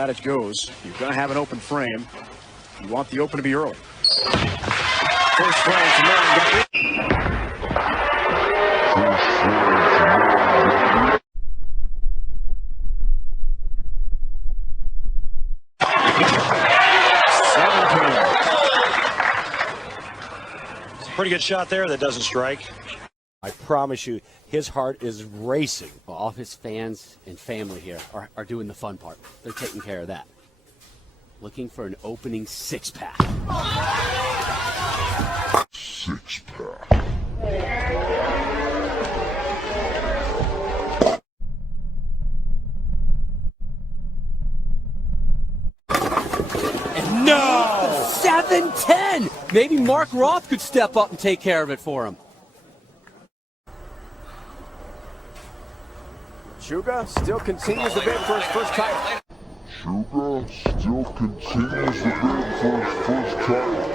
adage goes, you're going to have an open frame. You want the open to be early. First frame to Marc. It's a pretty good shot there that doesn't strike. I promise you, his heart is racing. Well, all of his fans and family here are doing the fun part. They're taking care of that. Looking for an opening six-pack. Six-pack. And no! 7-10! Maybe Mark Roth could step up and take care of it for him. Suga still continues to bid for his first title. Suga still continues to bid for his first title.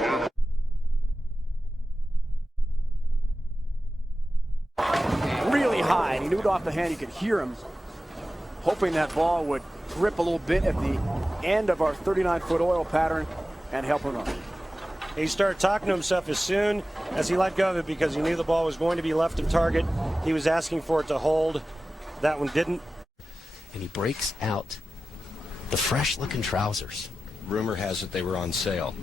Really high, and he knew it off the hand. You could hear him hoping that ball would grip a little bit at the end of our 39-foot oil pattern and help him up. He started talking to himself as soon as he let go of it because he knew the ball was going to be left of target. He was asking for it to hold. That one didn't. And he breaks out the fresh-looking trousers. Rumor has it they were on sale.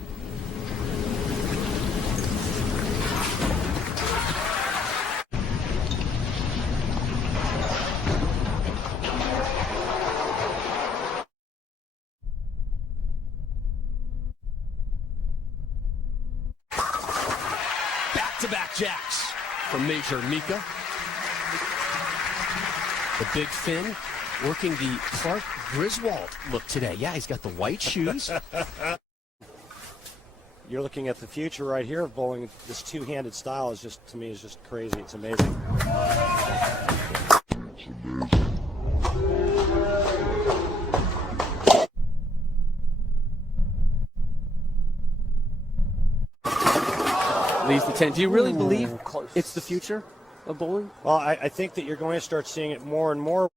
Back-to-back jacks from Major Mika. The big fin working the Clark Griswold look today. Yeah, he's got the white shoes. You're looking at the future right here of bowling. This two-handed style is just, to me, is just crazy. It's amazing. Leaves the 10. Do you really believe it's the future of bowling? Well, I think that you're going to start seeing it more and more.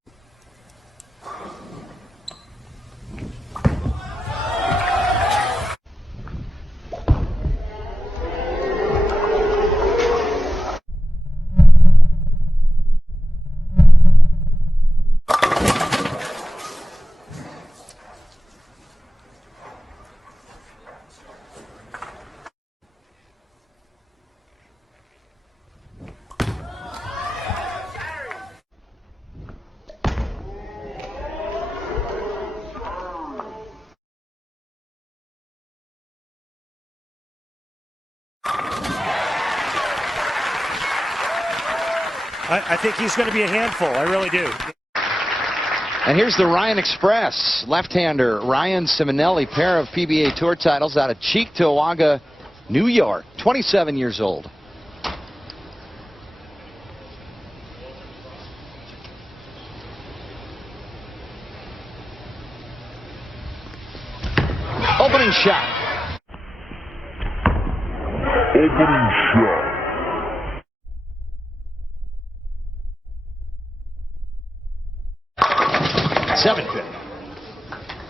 I think he's going to be a handful. I really do. And here's the Ryan Express. Left-hander Ryan Simonelli, pair of PBA Tour titles out of Cheektowaga, New York. 27 years old. Opening shot. Opening shot.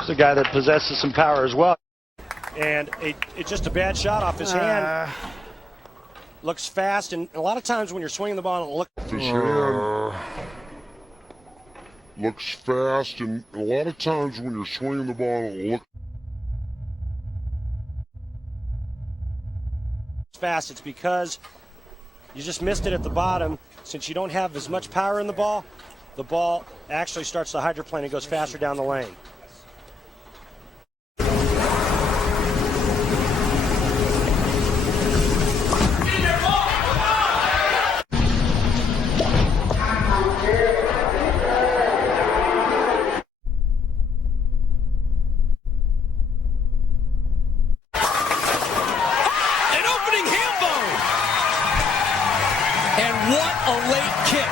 He's a guy that possesses some power as well. And it's just a bad shot off his hand. Looks fast, and a lot of times when you're swinging the ball, it looks fast, and a lot of times when you're swinging the ball, it looks fast. It's because you just missed it at the bottom. Since you don't have as much power in the ball actually starts to hydroplane and goes faster down the lane. An opening hand bone! And what a late kick.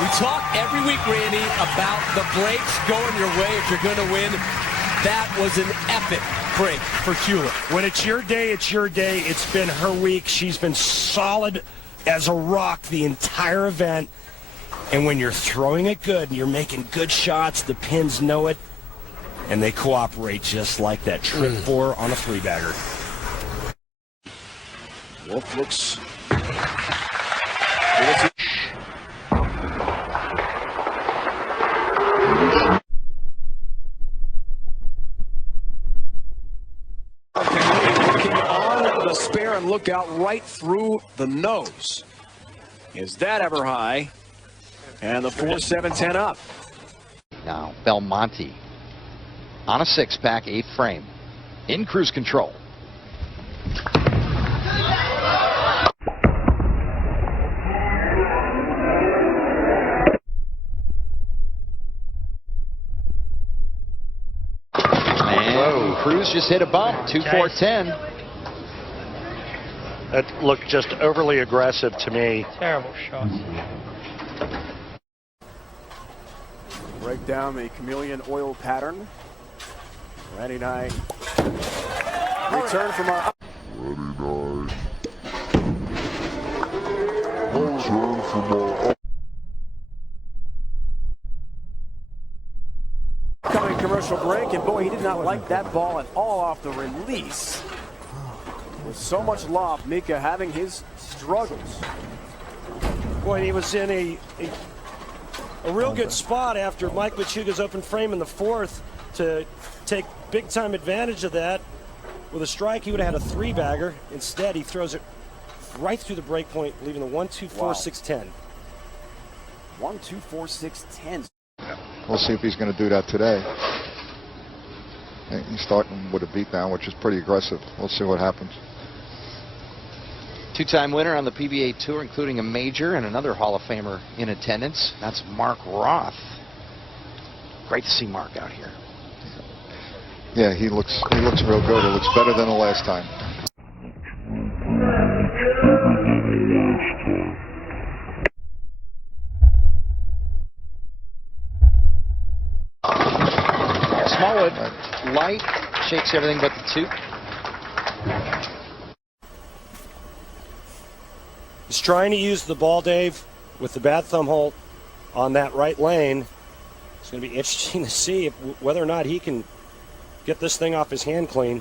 We talk every week, Randy, about the breaks going your way if you're going to win. That was an epic break for Hewlett. When it's your day, it's your day. It's been her week. She's been solid as a rock the entire event. And when you're throwing it good and you're making good shots, the pins know it. and they cooperate just like that. Trip 4 on a 3-bagger. Wolf looks. On the spare and look out right through the nose. Is that ever high? And the 4-7-10 up. Now Belmonte on a 6-pack, 8th frame, in cruise control. And Cruz just hit a bump, 2-4-10. That looked just overly aggressive to me. Terrible shot. Break down the chameleon oil pattern. Randy Nye. Return from our. Return from our Coming commercial break, and boy, he did not like that ball at all off the release. With so much loft, Mika having his struggles. Boy, he was in a real good spot after Mike Machuga's open frame in the 4th to take big-time advantage of that. With a strike, he would have had a 3-bagger. Instead, he throws it right through the break point, leaving the 1-2-4-6-10. 1-2-4-6-10. We'll see if he's going to do that today. He's starting with a beatdown, which is pretty aggressive. We'll see what happens. 2-time winner on the PBA Tour, including a major, and another Hall of Famer in attendance. That's Marc Roth. Great to see Marc out here. Yeah, he looks real good. It looks better than the last time. Smallwood, light, shakes everything but the 2. He's trying to use the ball, Dave, with the bad thumb hole on that right lane. It's going to be interesting to see whether or not he can get this thing off his hand clean.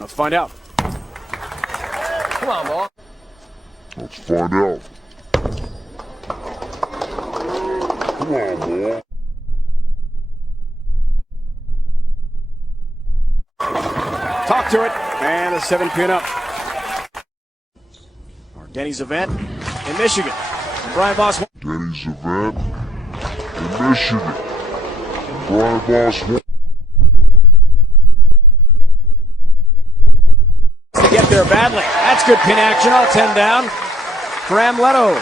Let's find out. Come on, ball. Let's find out. Come on, boy. Talk to it. And a 7-pin up. Our Denny's event in Michigan. Brian Boss. Denny's event in Michigan. Brian Boss. To get there badly. That's good pin action. All 10 down. Graham Leto,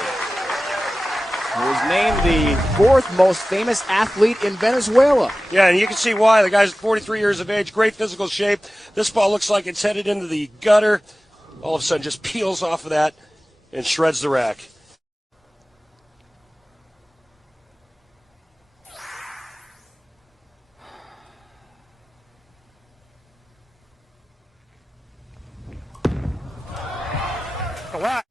who was named the 4th most famous athlete in Venezuela. Yeah, and you can see why. The guy's 43 years of age, great physical shape. This ball looks like it's headed into the gutter. All of a sudden just peels off of that and shreds the rack. All right.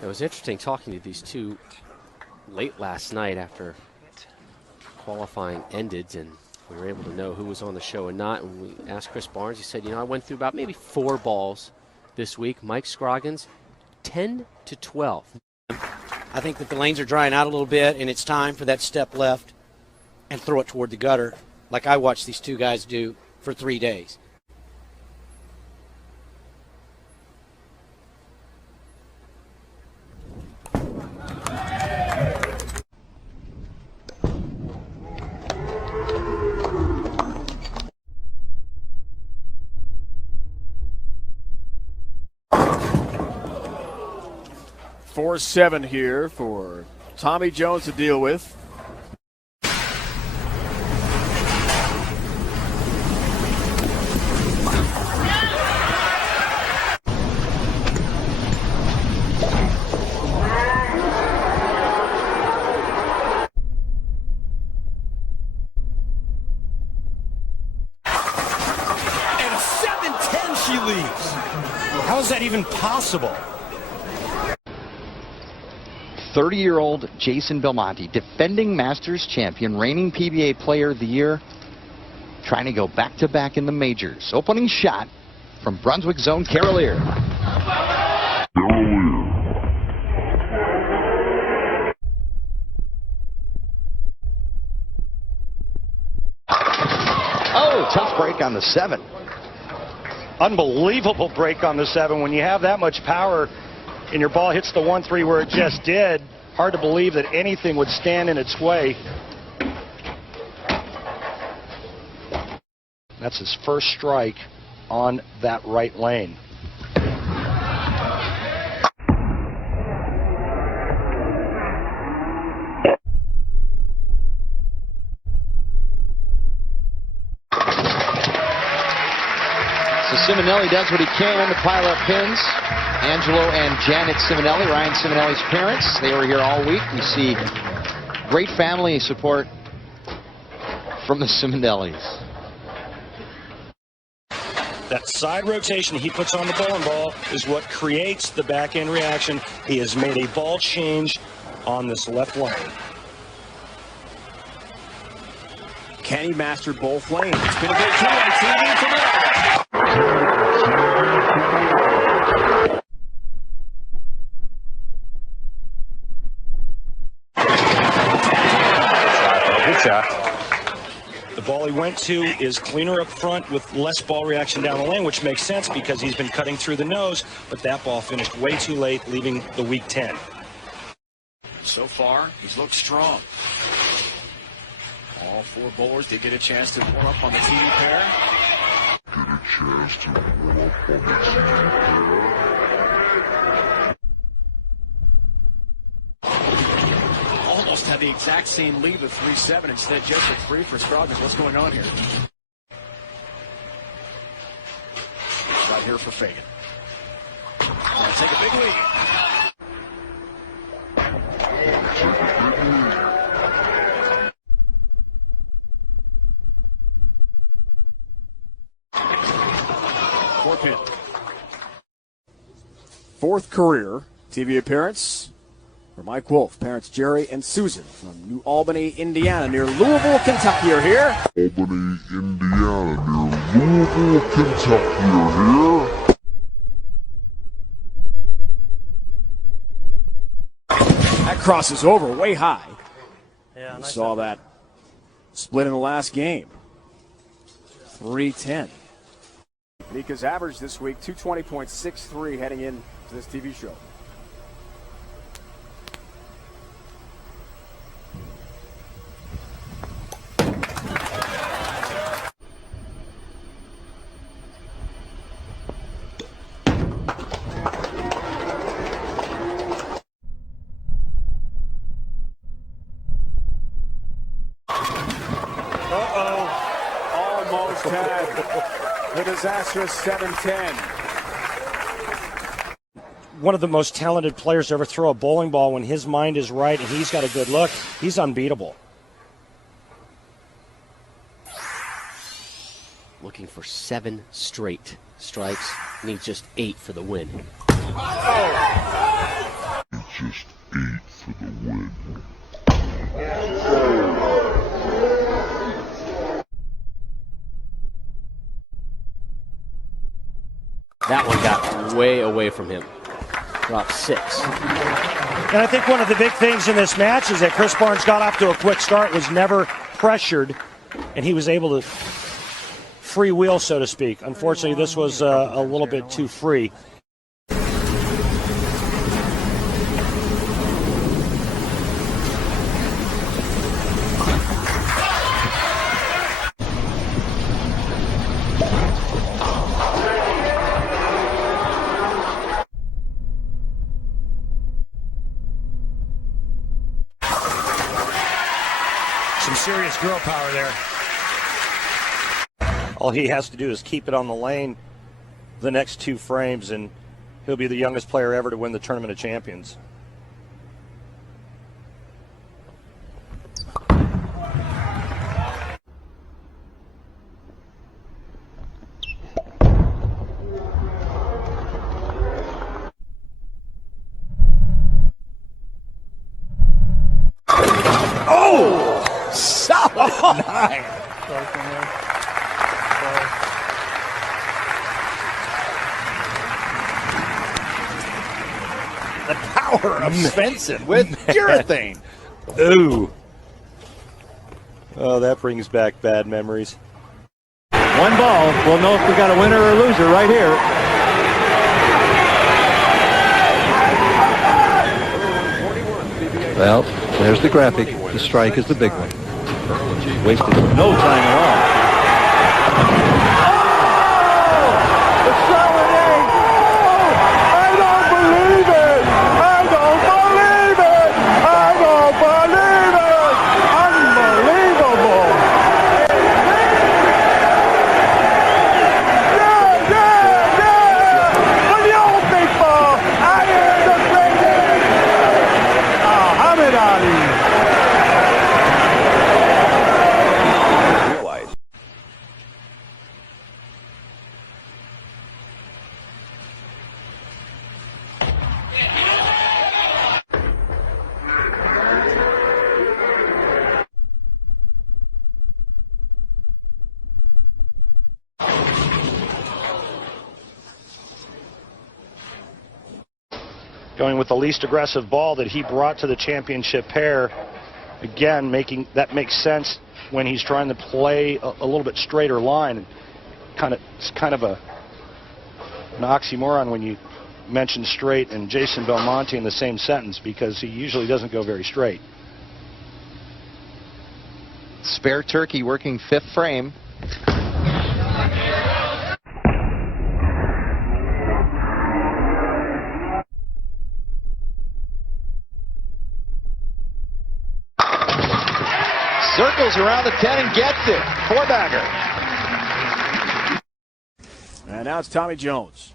It was interesting talking to these two late last night after qualifying ended, and we were able to know who was on the show and not. And we asked Chris Barnes, he said, you know, I went through about maybe 4 balls this week. Mike Scroggins, 10 to 12. I think that the lanes are drying out a little bit, and it's time for that step left and throw it toward the gutter like I watched these two guys do for 3 days. Four 7 here for Tommy Jones to deal with. even possible? 30-year-old Jason Belmonte, defending Masters champion, reigning PBA Player of the Year, trying to go back-to-back in the majors. Opening shot from Brunswick zone, Carolier. Oh, tough break on the 7. Unbelievable break on the 7. When you have that much power and your ball hits the 1-3 where it just did, hard to believe that anything would stand in its way. That's his first strike on that right lane. So Simonelli does what he can to pile up pins. Angelo and Janet Simonelli, Ryan Simonelli's parents, they were here all week. We see great family support from the Simonellis. That side rotation he puts on the bowling ball is what creates the back end reaction. He has made a ball change on this left lane. Can he master both lanes? It's been a big two on TV tonight. Good shot. The ball he went to is cleaner up front with less ball reaction down the lane, which makes sense because he's been cutting through the nose, but that ball finished way too late, leaving the weak 10. So far, he's looked strong. All 4 bowlers did get a chance to warm up on the TV pair. Almost had the exact same lead with 3-7, instead just a 3 for Scroggins. What's going on here? Right here for Fagan. Take a big lead. Pin. 4th career TV appearance for Mike Wolf. Parents Jerry and Susan from New Albany, Indiana, near Louisville, Kentucky are here. Albany, Indiana, near Louisville, Kentucky are here. That crosses over way high. Yeah, we saw that split in the last game. 3-10. Mika's average this week, 220.63 heading into this TV show. Almost had the disastrous 7-10. One of the most talented players to ever throw a bowling ball when his mind is right and he's got a good look. He's unbeatable. Looking for 7 straight strikes. Needs just 8 for the win. It's just 8 for the win. That one got way away from him. Dropped 6. And I think one of the big things in this match is that Chris Barnes got off to a quick start, was never pressured, and he was able to free wheel, so to speak. Unfortunately, this was a little bit too free. Some serious girl power there. All he has to do is keep it on the lane the next 2 frames, and he'll be the youngest player ever to win the Tournament of Champions. The power of Svensson with urethane. Ooh. Oh, that brings back bad memories. One ball. We'll know if we got a winner or a loser right here. Well, there's the graphic. The strike is the big one. Wasted no time at all. Going with the least aggressive ball that he brought to the championship pair. Again, that makes sense when he's trying to play a little bit straighter line. It's kind of an oxymoron when you mention straight and Jason Belmonte in the same sentence, because he usually doesn't go very straight. Spare turkey working fifth frame. Circles around the 10 and gets it. Four-bagger. And now it's Tommy Jones.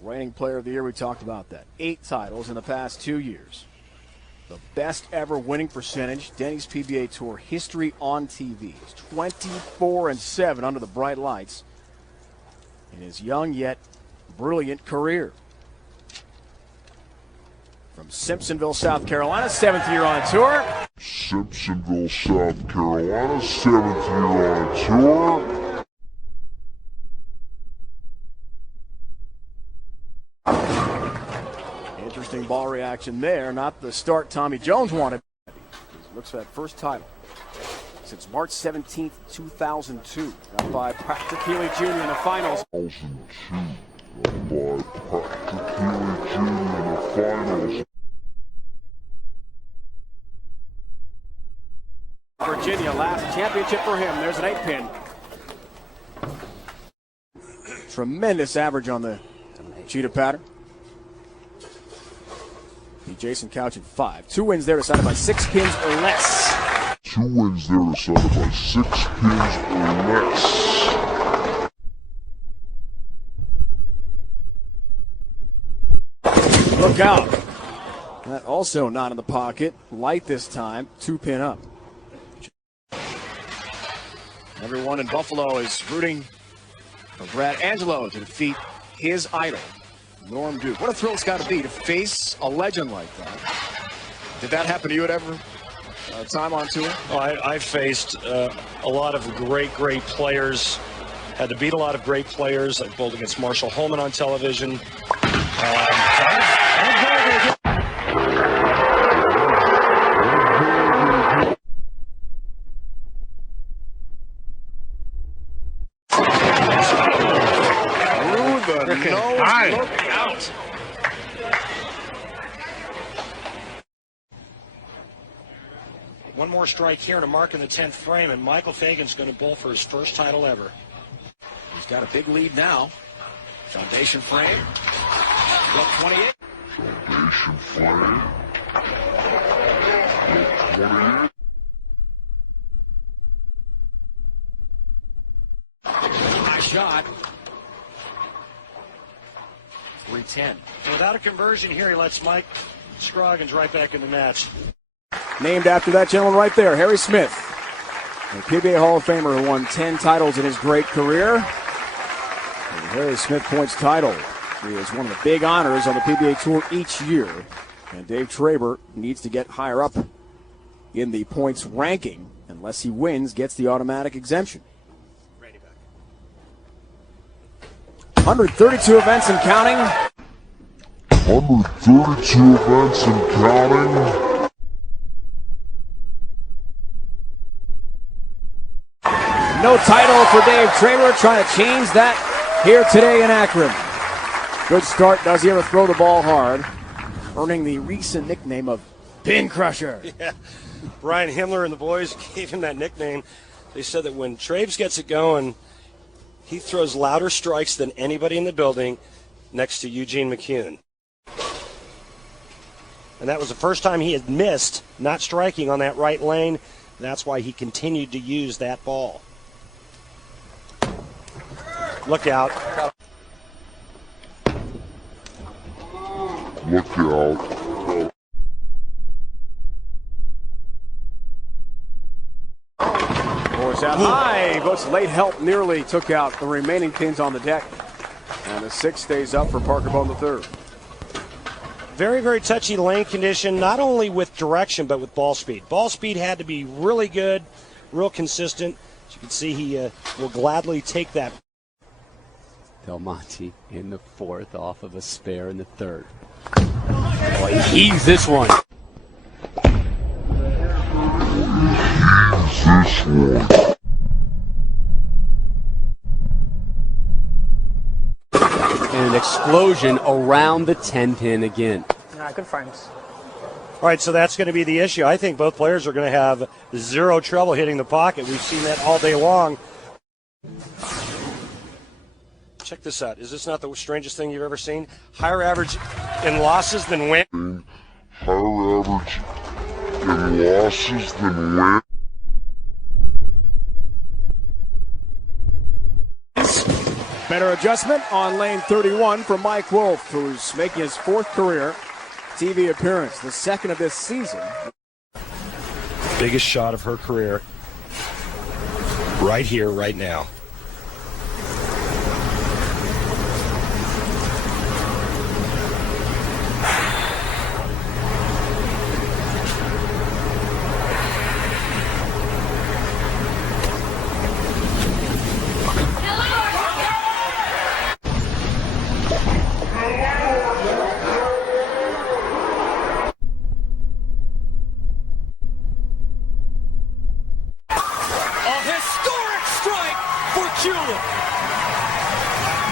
Reigning player of the year, we talked about that. 8 titles in the past 2 years. The best ever winning percentage, Denny's PBA Tour history on TV. He's 24-7 under the bright lights in his young yet brilliant career. From Simpsonville, South Carolina, 7th year on tour. Simpsonville, South Carolina, 7th year on tour. Interesting ball reaction there. Not the start Tommy Jones wanted. He looks for that first title since March 17th, 2002. Got by Patrick Healy Jr. in the finals. 2002. By Patrick Healy Jr. in the finals. Virginia, last championship for him. There's an 8-pin. Tremendous average on the cheetah pattern. Jason Couch at 5. 2 wins there decided by 6 pins or less. 2 wins there decided by 6 pins or less. Look out. That also not in the pocket. Light this time. 2-pin up. Everyone in Buffalo is rooting for Brad Angelo to defeat his idol, Norm Duke. What a thrill it's got to be to face a legend like that. Did that happen to you at ever time on tour? Oh, I faced a lot of great players. Had to beat a lot of great players. I bowled against Marshall Holman on television. Look out. One more strike here and a mark in the 10th frame, and Michael Fagan's going to bowl for his first title ever. He's got a big lead now. Foundation frame. 28. Foundation frame. 28. High shot. 310. Without a conversion here, he lets Mike Scroggins right back in the match. Named after that gentleman right there, Harry Smith, a PBA Hall of Famer who won 10 titles in his great career. The Harry Smith Points title is one of the big honors on the PBA Tour each year. And Dave Traber needs to get higher up in the points ranking. Unless he wins, gets the automatic exemption. 132 events and counting. 132 events and counting. No title for Dave Traylor, trying to change that here today in Akron. Good start. Does he ever throw the ball hard? Earning the recent nickname of Pin Crusher. Yeah. Brian Himmler and the boys gave him that nickname. They said that when Traves gets it going, he throws louder strikes than anybody in the building next to Eugene McCune. And that was the first time he had missed not striking on that right lane. That's why he continued to use that ball. Look out. Look out. Boar's out high, but late help nearly took out the remaining pins on the deck. And the 6 stays up for Parker Bone III. Very, very touchy lane condition, not only with direction, but with ball speed. Ball speed had to be really good, real consistent. As you can see, he will gladly take that. Del Monte in the 4th off of a spare in the 3rd. Oh, he heaves this one. And an explosion around the 10-pin again. Good frames. All right, so that's going to be the issue. I think both players are going to have zero trouble hitting the pocket. We've seen that all day long. Check this out. Is this not the strangest thing you've ever seen? Higher average in losses than win. Higher average in losses than win. Better adjustment on lane 31 from Mike Wolf, who's making his 4th career TV appearance, the 2nd of this season. Biggest shot of her career. Right here, right now.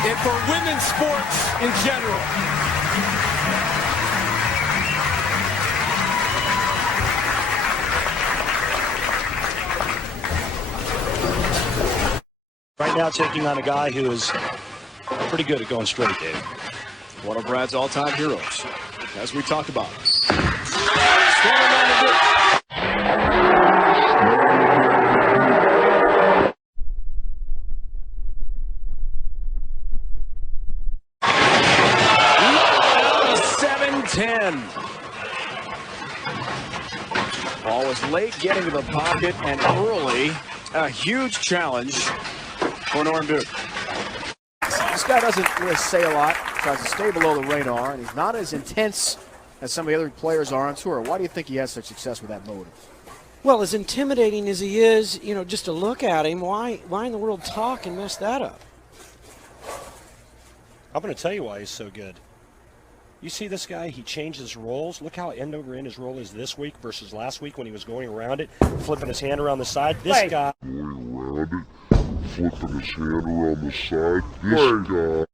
And for women's sports in general. Right now taking on a guy who is pretty good at going straight, Dave. One of Brad's all-time heroes, as we talked about. Ball was late getting to the pocket and early. A huge challenge for Norm Duke. This guy doesn't really say a lot, tries to stay below the radar, and he's not as intense as some of the other players are on tour. Why do you think he has such success with that motive? Well, as intimidating as he is, just to look at him, why in the world talk and mess that up? I'm going to tell you why he's so good. You see this guy, he changes roles. Look how end over end his role is this week versus last week when he was going around it, flipping his hand around the side. This guy. Going around it, flipping his hand around the side. This guy.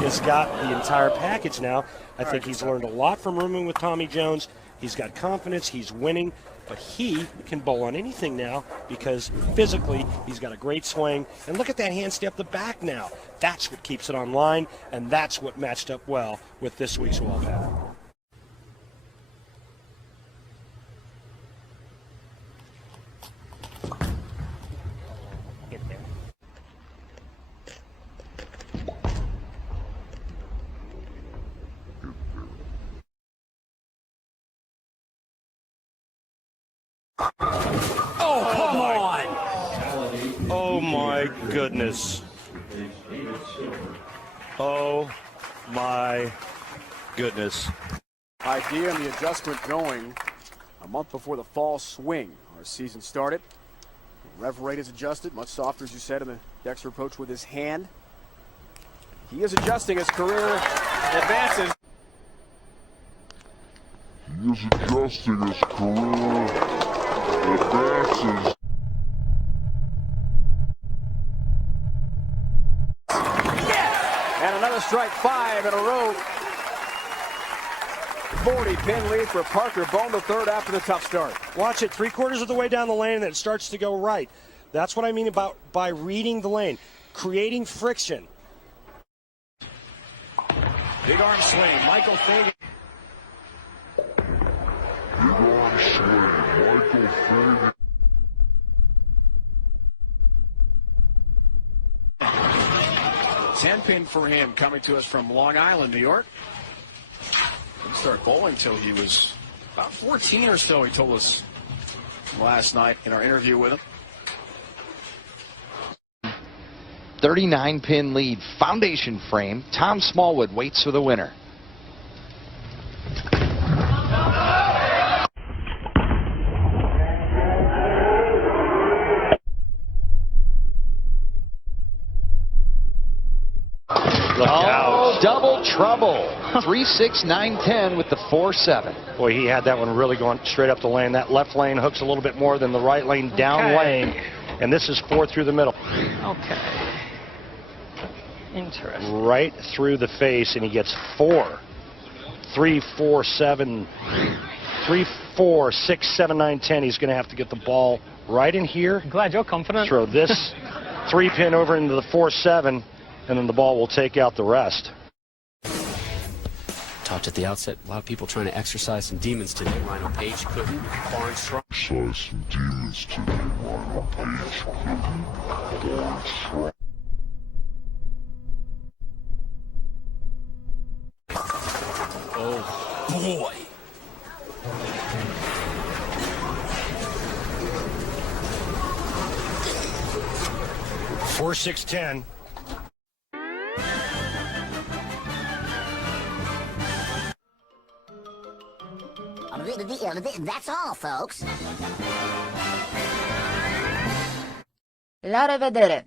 Has got the entire package now. I think he's learned a lot from rooming with Tommy Jones. He's got confidence. He's winning. But he can bowl on anything now because physically he's got a great swing. And look at that hand step the back now. That's what keeps it on line, and that's what matched up well with this week's wall pattern. Get there. Oh, come on! Oh, my goodness. Oh, my goodness. Idea and the adjustment going a month before the fall swing. Our season started. The rev rate is adjusted, much softer, as you said, in the Dexter approach with his hand. He is adjusting as career advances. He is adjusting his career advances. And another strike, 5 in a row. 40-pin lead for Parker Bone, the third after the tough start. Watch it, 3/4 of the way down the lane, and then it starts to go right. That's what I mean about by reading the lane, creating friction. Big arm swing, Michael Fagan. Big arm swing, Michael Fagan. 10-pin for him, coming to us from Long Island, New York. Didn't start bowling until he was about 14 or so, he told us last night in our interview with him. 39-pin lead, foundation frame. Tom Smallwood waits for the winner. Oh, double trouble. 3-6, 9-10 with the 4-7. Boy, he had that one really going straight up the lane. That left lane hooks a little bit more than the right lane down lane. And this is 4 through the middle. Okay. Interesting. Right through the face, and he gets 4. 3, 4, 7. 3, 4, 6, 7, 9, 10. He's going to have to get the ball right in here. I'm glad you're confident. Throw this 3-pin over into the 4-7, and then the ball will take out the rest. Talked at the outset, a lot of people trying to exercise some demons today. Rhino Page couldn't. Barnes tried. Exercise some demons today. Rhino Page couldn't. Barnes tried. Oh, boy. Four, 6, 10. That's all, folks. La rivedere.